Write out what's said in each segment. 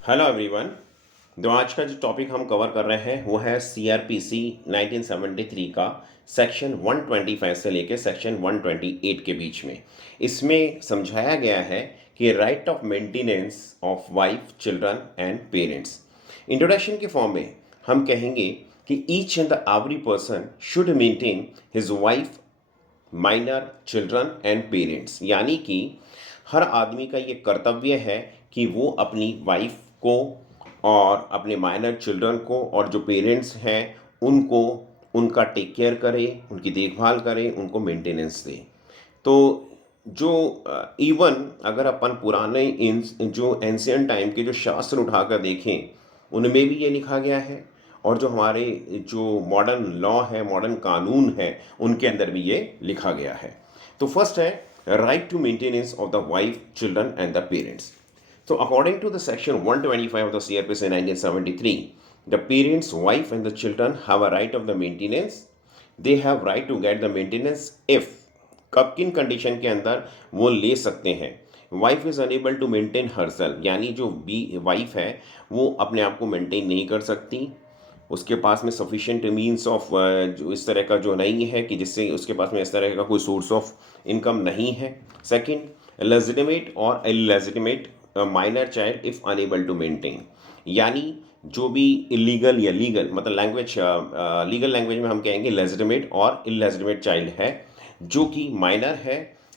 Hello everyone. जो आज का जो टॉपिक हम कवर कर रहे हैं वो है सीआरपीसी 1973 का सेक्शन 125 से लेकर सेक्शन 128 के बीच में। इसमें समझाया गया है कि right of maintenance of wife children and parents. Introduction के फॉर्म में हम कहेंगे कि each and the every person should maintain his wife minor children and parents, यानी कि हर आदमी का ये कर्तव्य है कि वो अपनी वाइफ को और अपने माइनर चिल्ड्रन को और जो पेरेंट्स हैं उनको उनका टेक केयर करे, उनकी देखभाल करे, उनको मेंटेनेंस दे। तो जो इवन अगर अपन पुराने जो एंशियंट टाइम के जो शास्त्र उठाकर देखें उनमें भी ये लिखा गया है, और जो हमारे जो मॉडर्न लॉ है, मॉडर्न कानून है, उनके अंदर भी ये लिखा गया है। तो फर्स्ट है right to maintenance of the wife children and the parents. So according to the section 125 of the CRPC 1973, the parents, wife and the children have a right of the maintenance. They have right to get the maintenance if कब किन condition के अंदर वो ले सकते हैं। Wife is unable to maintain herself, यानी जो बी वाइफ है वो अपने आप को मेंटेन नहीं कर सकती, उसके पास में सफिशिएंट मीन्स ऑफ जो इस तरह का जो नहीं है कि जिससे उसके पास में इस तरह का कोई सोर्स ऑफ इनकम नहीं है। Second, legitimate or illegitimate minor child if unable to maintain, यानी जो भी इलीगल या लीगल, मतलब लैंग्वेज लीगल लैंग्वेज में हम कहेंगे लेजिटिमेट और इलेजिटिमेट चाइल्ड है जो कि माइनर है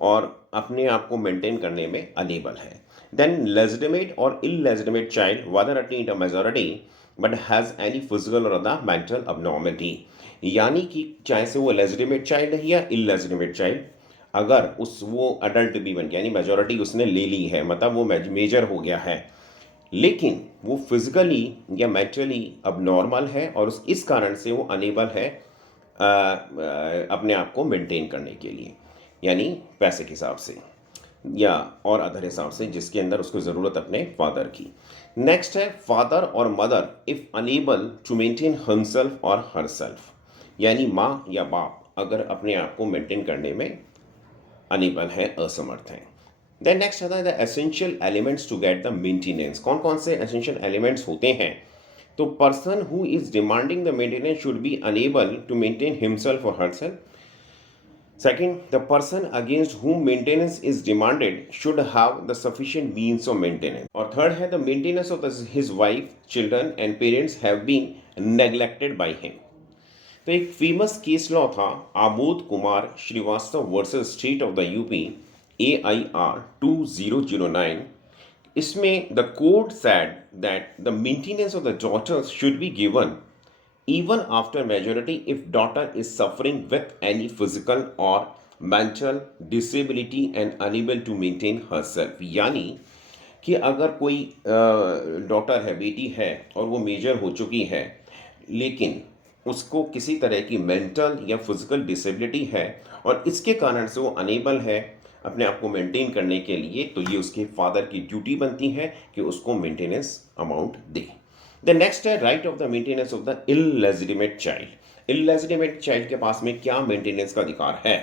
और अपने आप को मेंटेन करने में अनेबल है। Then legitimate or illegitimate child whether attain a majority but has any physical or other mental abnormality, यानी कि चाहे से वो लेजिटिमेट चाइल्ड है या इलेजिटिमेट चाइल्ड, अगर उस वो अडल्ट भी बन गया यानी मेजॉरिटी उसने ले ली है, मतलब वो मेजर हो गया है, लेकिन वो फिजिकली या मेंटली अब नॉर्मल है और इस कारण से वो अनेबल है अपने आप को मेंटेन करने के लिए, यानी पैसे के हिसाब से या और अदर हिसाब से जिसके अंदर उसको ज़रूरत अपने फादर की। नेक्स्ट है father or mother if unable to maintain himself or herself, यानी माँ या बाप अगर अपने आप को मेंटेन करने में अनेबल है, असमर्थ हैं। देन नेक्स्ट आता है the essential elements to get the maintenance. कौन कौन से एसेंशियल एलिमेंट्स होते हैं? तो person who is demanding the maintenance should be unable to maintain himself or herself. Second, the person against whom maintenance is demanded should have the sufficient means of maintenance. और third है the maintenance of his wife, children and parents have been neglected by him. तो एक famous case law था Amod Kumar Shrivastava versus state of the UP AIR 2009। इसमें the court said that the maintenance of the daughters should be given even after majority if daughter is suffering with any physical or mental disability and unable to maintain herself, यानी कि अगर कोई daughter है, बेटी है और वो major हो चुकी है लेकिन उसको किसी तरह की मेंटल या फिजिकल डिसेबिलिटी है और इसके कारण से वो अनेबल है अपने आप को मेंटेन करने के लिए, तो ये उसके फादर की ड्यूटी बनती है कि उसको मेंटेनेंस अमाउंट दे। द नेक्स्ट है right of the maintenance of the illegitimate child. Illegitimate child के पास में क्या मेंटेनेंस का अधिकार है?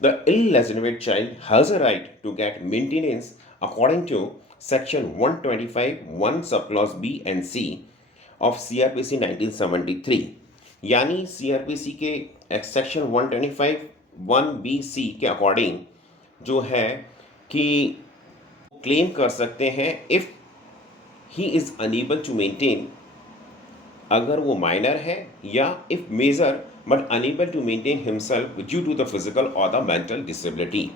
The illegitimate child has a right to get maintenance according to section 125 1 sub clause b and c of CRPC 1973, यानी CRPC के section 125 1B-C के अकॉर्डिंग जो है कि क्लेम कर सकते हैं if he is unable to maintain, अगर वो माइनर है, या if major but unable to maintain himself due to the physical or the mental disability,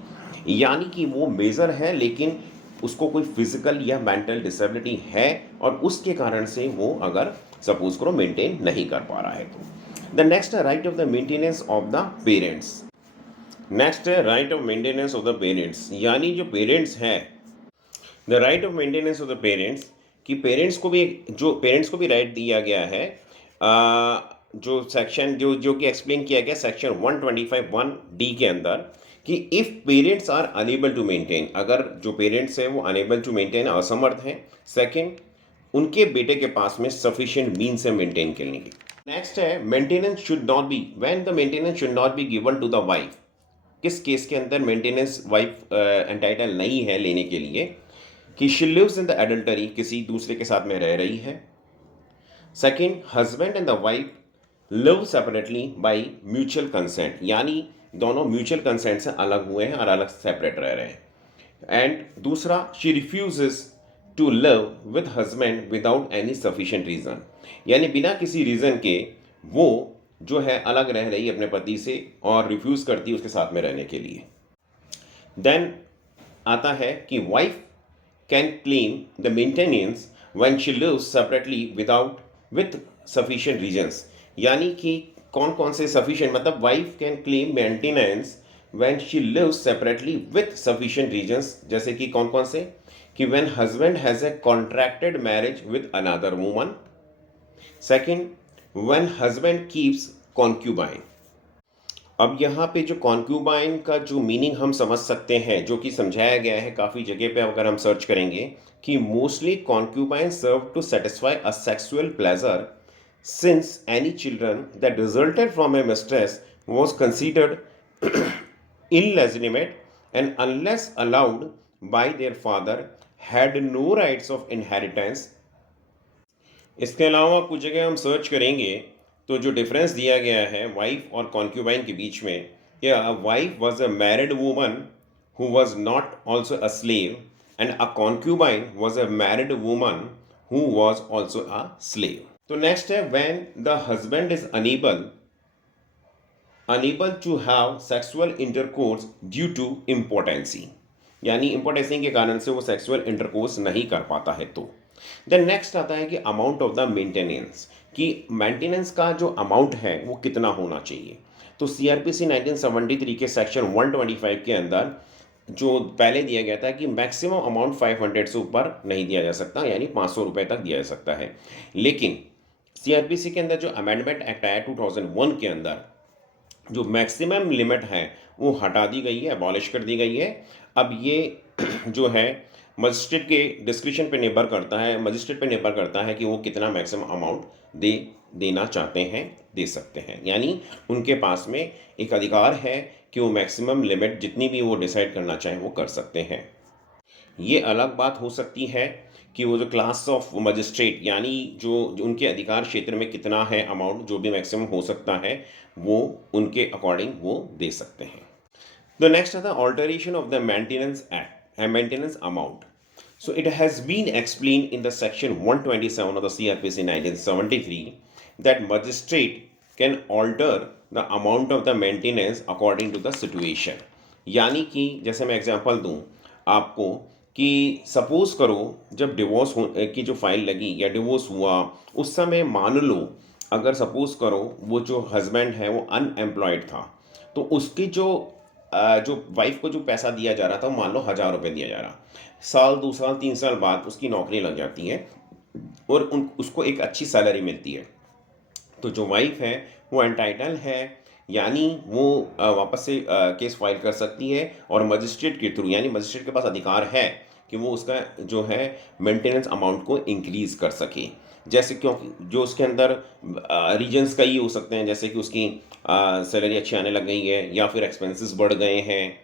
यानी कि वो मेजर है लेकिन उसको कोई फिजिकल या मेंटल डिसेबिलिटी है और उसके कारण से वो अगर सपोज करो मेंटेन नहीं कर पा रहा है। तो द नेक्स्ट है right of the maintenance of the parents. Next है right of maintenance of the parents, यानी जो पेरेंट्स हैं, the right of maintenance of the parents, कि पेरेंट्स को भी राइट दिया गया है जो सेक्शन जो कि एक्सप्लेन किया गया सेक्शन 125 1D के अंदर, कि if parents are unable to maintain, अगर जो पेरेंट्स हैं वो अनेबल टू मेंटेन, असमर्थ हैं। सेकंड, उनके बेटे के पास में सफिशिएंट मीन्स है मेंटेन करने के। नेक्स्ट है maintenance should not be when the maintenance should not be given to the wife. किस केस के अंदर मेंटेनेंस वाइफ एंटाइटल नहीं है लेने के लिए? कि she lives in the adultery, किसी दूसरे के साथ में रह रही है। Second, husband and the wife live separately by mutual consent, यानी दोनों म्यूचुअल कंसेंट से अलग हुए हैं और अलग सेपरेट रह रहे हैं। एंड दूसरा, she refuses to live with husband without any sufficient reason, यानी बिना किसी रीज़न के वो जो है अलग रह रही है अपने पति से और रिफ्यूज़ करती है उसके साथ में रहने के लिए। देन आता है कि wife can claim the maintenance when she lives separately without with sufficient reasons, यानी कि कौन कौन से सफिशिएंट, मतलब wife can claim maintenance when she lives separately with sufficient reasons, जैसे कि कौन कौन से, कि when husband has a contracted marriage with another woman. Second, when husband keeps concubine. अब यहाँ पे जो कॉन्क्यूबाइन का जो मीनिंग हम समझ सकते हैं, जो कि समझाया गया है काफ़ी जगह पे, अगर हम सर्च करेंगे कि mostly concubine serve to satisfy a sexual pleasure since any children that resulted from a mistress was considered illegitimate and unless allowed by their father had no rights of inheritance। इसके अलावा कुछ जगह हम search करेंगे तो जो difference दिया गया है वाइफ और कॉन्क्यूबाइन के बीच में, या wife was a married woman who was not also a slave and a concubine was a married woman who was also a slave. तो नेक्स्ट है when the husband is unable to have sexual intercourse due to impotency, यानी impotency के कारण से वो sexual intercourse नहीं कर पाता है। तो देन नेक्स्ट आता है कि अमाउंट ऑफ द मेंटेनेंस, कि मेंटेनेंस का जो अमाउंट है वो कितना होना चाहिए। तो सीआरपीसी 1973 के सेक्शन 125 के अंदर जो पहले दिया गया था कि मैक्सिमम अमाउंट 500 से ऊपर नहीं दिया जा सकता, यानी 500 रुपये तक दिया जा सकता है। लेकिन सीआरपीसी के अंदर जो अमेंडमेंट एक्ट आया 2001 के अंदर, जो मैक्सिमम लिमिट है वो हटा दी गई है, अबॉलिश कर दी गई है। अब ये जो है मजिस्ट्रेट के डिस्क्रिप्शन पे निर्भर करता है, मजिस्ट्रेट पे निर्भर करता है कि वो कितना मैक्सिमम अमाउंट देना चाहते हैं, दे सकते हैं, यानी उनके पास में एक अधिकार है कि वो मैक्सिमम लिमिट जितनी भी वो डिसाइड करना चाहें वो कर सकते हैं। ये अलग बात हो सकती है कि वो जो क्लास ऑफ मजिस्ट्रेट, यानी जो उनके अधिकार क्षेत्र में कितना है अमाउंट, जो भी मैक्सिमम हो सकता है वो उनके अकॉर्डिंग वो दे सकते हैं। द नेक्स्ट आता है alteration of the maintenance act, maintenance amount. So it has been explained in the section 127 of the CRPC 1973 that magistrate can alter the amount of the maintenance according to the situation। यानी कि जैसे मैं example दूं आपको कि suppose करो जब divorce की जो फाइल लगी या डिवोर्स हुआ उस समय मान लो अगर सपोज करो वो जो हस्बैंड है वो अनएम्प्लॉयड था, तो उसकी जो वाइफ को जो पैसा दिया जा रहा था मान लो 1000 रुपये दिया जा रहा, साल 2 साल 3 साल बाद उसकी नौकरी लग जाती है और उसको एक अच्छी सैलरी मिलती है, तो जो वाइफ है वो एंटाइटल है, यानी वो वापस से केस फाइल कर सकती है और मजिस्ट्रेट के थ्रू, यानी मजिस्ट्रेट के पास अधिकार है कि वो उसका जो है मेंटेनेंस अमाउंट को इंक्रीज़ कर सके। जैसे क्योंकि जो उसके अंदर रीजंस कई हो सकते हैं, जैसे कि उसकी सैलरी अच्छी आने लग गई है या फिर एक्सपेंसेस बढ़ गए हैं।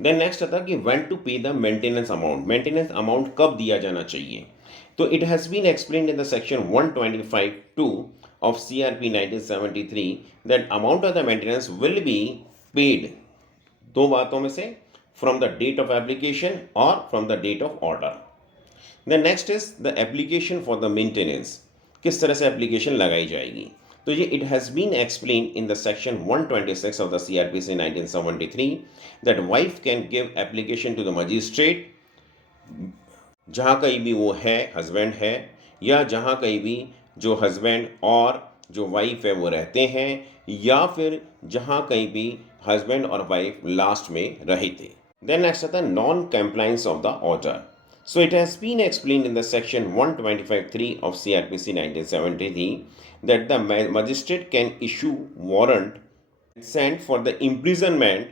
देन नेक्स्ट आता है कि when to pay the maintenance amount, maintenance amount कब दिया जाना चाहिए। तो it has been explained in the section 125(2) of CRP 1973 that amount of the maintenance will be paid, दो बातों में से, from the date of application or from the date of order। The next is the application for the maintenance, किस तरह से application लगाई जाएगी। तो ये it has been explain in the section 126 of the CRPC 1973 that wife can give application to the magistrate, जहाँ कहीं भी वो है हस्बैंड है, या जहाँ कहीं भी जो हस्बैंड और जो वाइफ है वो रहते हैं, या फिर जहाँ कहीं भी हस्बैंड और वाइफ लास्ट में रहे थे। देन नेक्स्ट आता है non compliance of the order. So it has been explained in the section 125(3) of CRPC 1973 that the magistrate can issue warrant sent for the imprisonment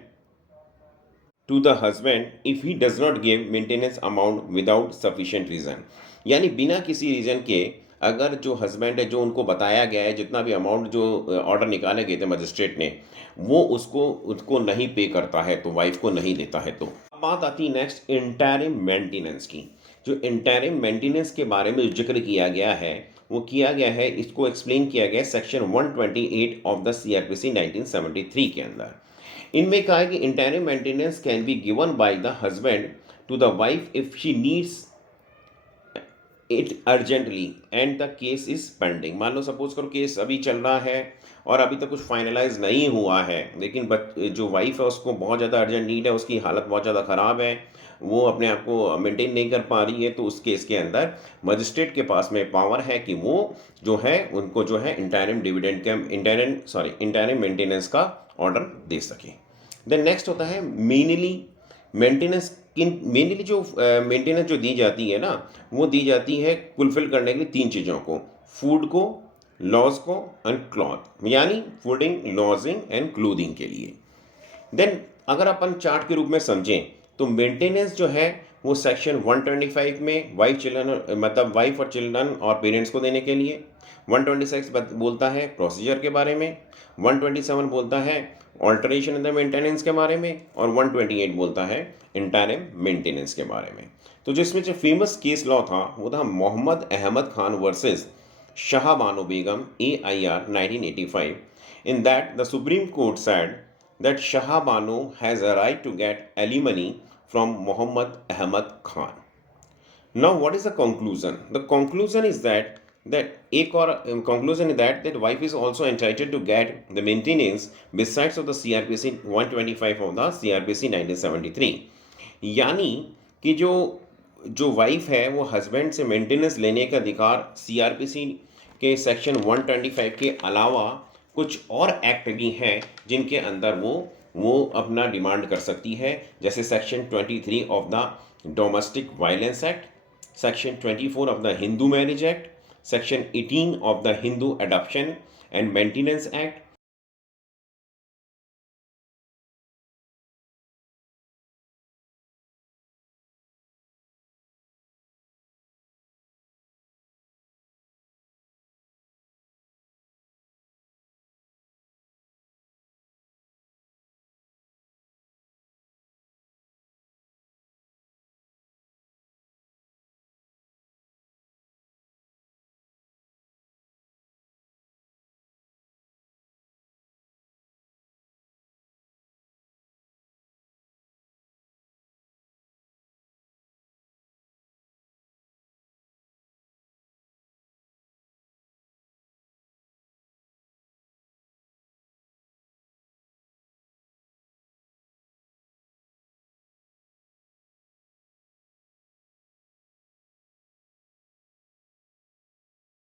to the husband if he does not give maintenance amount without sufficient reason, यानी बिना किसी reason के अगर जो husband है, जो उनको बताया गया है जितना भी अमाउंट जो ऑर्डर निकाले गए थे मजिस्ट्रेट ने, वो उसको नहीं पे करता है, तो वाइफ को नहीं देता है, तो बात आती है नेक्स्ट इंटरिम मेंटेनेंस की। जो इंटरिम मेंटेनेंस के बारे में जिक्र किया गया है, वो किया गया है, इसको एक्सप्लेन किया गया है सेक्शन 128 ऑफ द सीआरपीसी 1973 के अंदर। इनमें कहा है कि interim maintenance can be given by the husband to the wife if she needs it urgently and the case is pending. मान लो सपोज करो केस अभी चल रहा है और अभी तक कुछ फाइनलाइज नहीं हुआ है, लेकिन जो वाइफ है उसको बहुत ज़्यादा अर्जेंट नीड है, उसकी हालत बहुत ज़्यादा ख़राब है, वो अपने आप को मेंटेन नहीं कर पा रही है, तो उस केस के अंदर मजिस्ट्रेट के पास में पावर है कि वो जो है उनको जो है इंटरिम डिविडेंड का इंटरिम मेंटेनेंस का ऑर्डर दे सके। देन नेक्स्ट होता है मेनली मेंटेनेंस। किन मेनली जो मेंटेनेंस जो दी जाती है ना, वो दी जाती है फुलफिल करने के लिए तीन चीज़ों को, फूड को, लॉज को एंड क्लॉथ, यानी फूडिंग, लॉजिंग एंड क्लोथिंग के लिए। देन अगर अपन चार्ट के रूप में समझें तो मेंटेनेंस जो है वो सेक्शन 125 में वाइफ और चिल्ड्रन और पेरेंट्स को देने के लिए, 126 बोलता है प्रोसीजर के बारे में, 127 बोलता है ऑल्टरेशन इन द मेंटेनेंस के बारे में, और 128 बोलता है इंटरिम मेंटेनेंस के बारे में। तो जिसमें जो फेमस केस लॉ था वो था Mohammad Ahmad Khan versus Shah Bano Begum AIR 1985। In that, the Supreme Court said that Shah Bano has a right to get alimony from Muhammad Ahmad Khan. Now, what is the conclusion? The conclusion is that wife is also entitled to get the maintenance besides of the CRPC 125 of the CRPC 1973। यानी कि जो जो wife है वो husband से maintenance लेने का अधिकार सीआरपीसी के सेक्शन 125 के अलावा कुछ और एक्ट भी हैं जिनके अंदर वो अपना डिमांड कर सकती है, जैसे section 23 of the domestic violence act, section 24 of the Hindu marriage act, section 18 of the Hindu adoption and maintenance act,